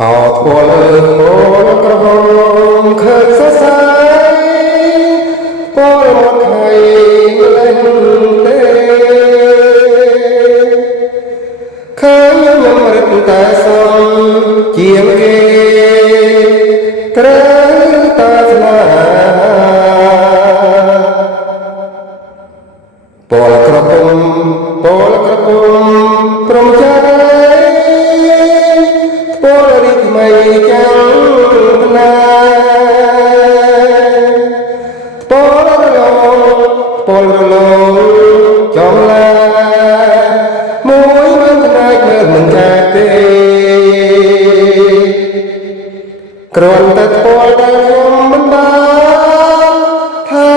អត់ពលពលក្រហមឃើញសរសៃពលមកខៃម្លេះទេឃើញខ្ញុំរឹតតែសំជាងគេត្រូវតែស្នាពលក្រពុំពលក្រពុំព្រមចាពលរីកថ្មីចាំណាពលរលងពលរលងចំឡាមួយមិនស្នេហ៍មើលមិនចាស់ទេគ្រាន់តែពលដែលខ្ញុំមិនបានថា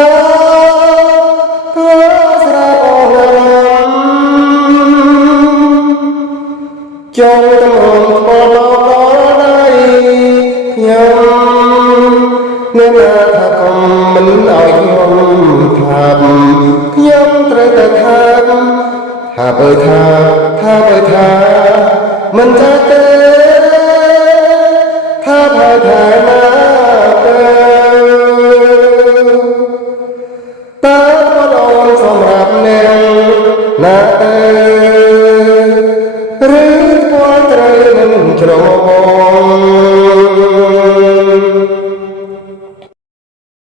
ស្រែអស់ណាចង់តម្រង់ពលដល់ដៃខ្ញុំអ្នកណាថាកុំមិនឲ្យខ្ញុំថាខ្ញុំត្រូវតែថាបើថាមិនចាស់ទេថាណាទៅតើបងអូនសម្រាប់អ្នកណាទៅឬពលត្រូវនឹងច្រមុះ